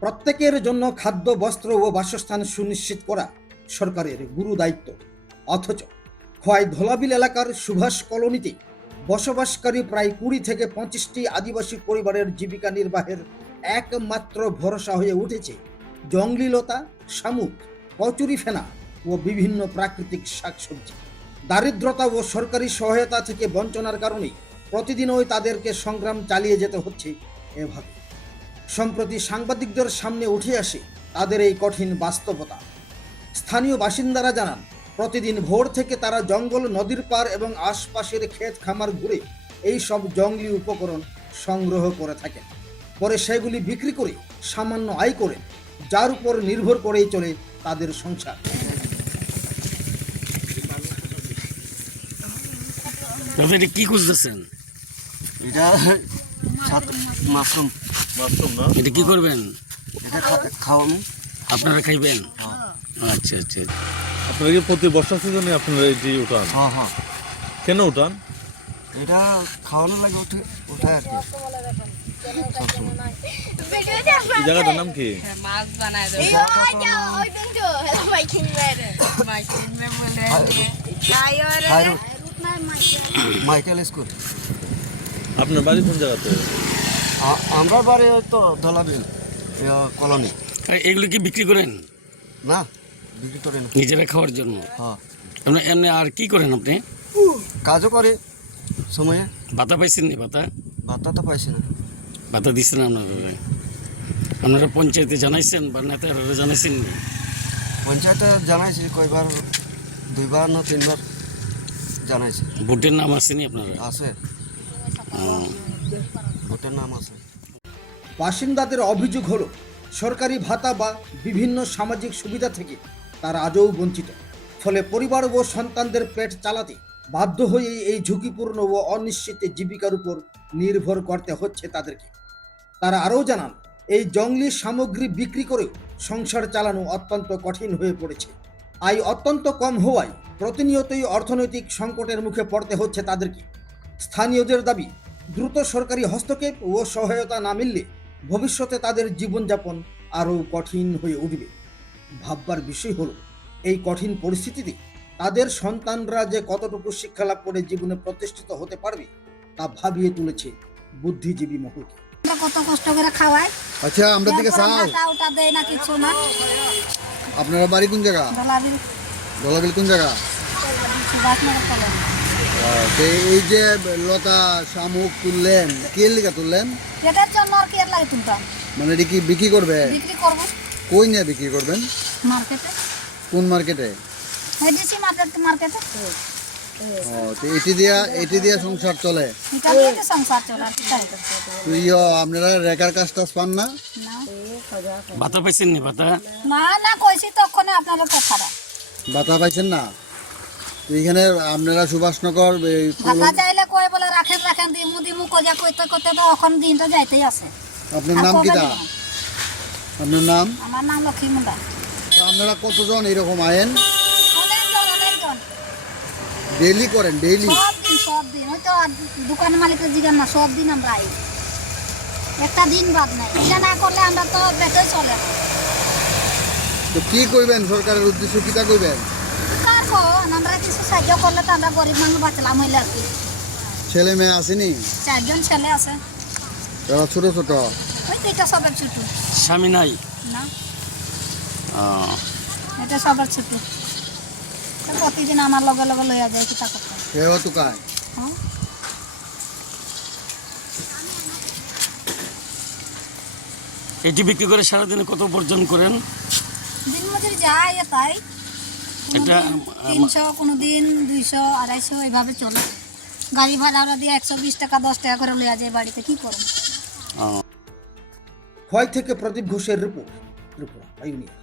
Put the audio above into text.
প্রত্যেকের জন্য খাদ্য, বস্ত্র ও বাসস্থান সুনিশ্চিত করা সরকারের গুরু দায়িত্ব। অথচ খোয়াই ধোলাবিল এলাকার সুভাষ কলোনিতে বসবাসকারী প্রায় 20 থেকে 25টি আদিবাসী পরিবারের জীবিকা নির্বাহের একমাত্র ভরসা হয়ে উঠেছে জংলি লতা, শামুক, কচুরি ফেনা ও বিভিন্ন প্রাকৃতিক শাকসবজি। দারিদ্রতা ও সরকারি সহায়তা থেকে বঞ্চনার কারণে প্রতিদিনই তাদেরকে সংগ্রাম চালিয়ে যেতে হচ্ছে এভাবে। সম্প্রতি সাংবাদিকদের সামনে উঠে আসে তাদের এই কঠিন বাস্তবতা। স্থানীয় বাসিন্দারা জানান, প্রতিদিন ভোর থেকে তারা জঙ্গল, নদীর পার এবং আশপাশের ক্ষেত খামার ঘুরে এই সব জঙ্গলি উপকরণ সংগ্রহ করে থাকেন। পরে সেগুলি বিক্রি করে সামান্য আয় করে, যার উপর নির্ভর করেই চলে তাদের সংসার। কি খুঁজতেছেন? এটা মাশরুম না, এটা কি করবেন? এটা খাওয়াম, আপনারা খাইবেন? আচ্ছা আচ্ছা। আপনারা কি প্রতি বর্ষা সিজনে আপনারা এটি উঠান? হ্যাঁ। কেন উঠান? এটা খাওয়ানো লাগে ওঠায় আর কি। এই জায়গাটার নাম কি? Michael school. আপনার বাড়ি কোন জায়গাতে? আমরা বাড়ি তো ধলাবিল কলোনি। এগুলো কি বিক্রি করেন? না, বিক্রি করেন নিজেরা খাওয়ার জন্য। হ্যাঁ। এমনি আর কি করেন আপনি? কাজও করে সময়ে। ভাতা পাইছেন নি? ভাতা তো পাইছি না। ভাতা দিচ্ছেন আপনারা পঞ্চায়েতে জানাইছেন বা নেতারা জানাইছেন নি? পঞ্চায়েতে জানাইছি কয়বার, 2বার না 3বার জানাইছি। ভোটের নাম আসেনি আপনারা? আছে, ভোটের নাম আছে। বাসিন্দাদের অভিযোগ হলো, সরকারি ভাতা বা বিভিন্ন সামাজিক সুবিধা থেকে তারা আজও বঞ্চিত। ফলে পরিবার ও সন্তানদের পেট চালাতে বাধ্য হয়ে এই ঝুঁকিপূর্ণ ও অনিশ্চিত জীবিকার উপর নির্ভর করতে হচ্ছে তাদেরকে। তারা আরও জানান, এই জঙ্গলি সামগ্রী বিক্রি করেও সংসার চালানো অত্যন্ত কঠিন হয়ে পড়েছে। আয় অত্যন্ত কম হওয়ায় প্রতিনিয়তই অর্থনৈতিক সংকটের মুখে পড়তে হচ্ছে তাদেরকে। স্থানীয়দের দাবি, দ্রুত সরকারি হস্তক্ষেপ ও সহায়তা না মিললে ভবিষ্যতে তাদের জীবনযাপন আরও কঠিন হয়ে উঠবে। ভাববার বিষয় হলো, এই কঠিন পরিস্থিতিতে তাদের সন্তানরা যে কতটুকু শিক্ষা লাভ করে জীবনে প্রতিষ্ঠিত হতে পারবে তা ভাবিয়ে তুলেছে বুদ্ধিজীবী মহলকে। কত কষ্ট করে খাওয়াই। আচ্ছা, আমরা দিকে চাই। ওটা দেয় না, কিছু না। আপনারা বাড়ি কোন জায়গা? ধলাবিল কোন জায়গা? এই যে লতা শামুক তুললেন, কে লিখা তুললেন? এটার জন্য আর কি এর লাগে তুলতাম। মানে এটা কি বিক্রি করবে? বিক্রি করব। কই নিয়ে বিক্রি করবেন? মার্কেটে। কোন মার্কেটে? এডিসি মার্কেটে। তো এটি দিয়া সংসার চলে? এটা দিয়ে তো সংসার চলে। তো আপনারা রেখার কাজটা পান না? ভাতা পাইছেন নি? ভাতা না কইছি তখন আপনাদের কথাটা। ভাতা পাইছেন না? তো এখানে আপনারা সুভাষনগর ভাতা চাইলে কই বলে রাখেন দিমু কইয়া কইতে তো এখন দিনটা যাইতেই আছে। আপনার নাম কি? আপনার নাম? আমার নাম লক্ষ্মী মুন্ডা। তো আপনারা কতজন এরকম আয়েন? অনেকজন। ডেইলি করেন? ডেইলি সব দিন ওই তো দোকান মালিকের জিগান না, সব দিন আমরা আই, একটা দিন বাদ নাই। এটা না করলে আমরা তো পেটে চলে না। তো কি কইবেন সরকারের উদ্দেশ্য, কিটা কইবেন? আমরা কিছু সাহায্য করলে তো আমরা গরিব মানুষ বাঁচলাম হইলে আর কি। ছেলে মেয়ে আসেনি? 4জন ছেলে আছে। তারা ছোট ছোট? ওই দুইটা সবার ছোট। স্বামী নাই? না, এটা সবার ছোট। প্রতিদিন আমার লগে লইয়া যায় কি তা করতে। কেউ তো কায়? হ্যাঁ, এটি বিক্রি করে সারাদিনে কত উপার্জন করেন? দিন মজুরি যায় তাই। এটা 300, কোনো দিন 200, 250 এইভাবে চলে। গাড়ি ভাড়া দিয়ে 120 টাকা 10 টাকা করে লইয়া যায় বাড়িতে, কি করব। খোয়াই থেকে প্রদীপ ঘোষের রিপোর্ট, ত্রিপুরা ইউনিয়ন।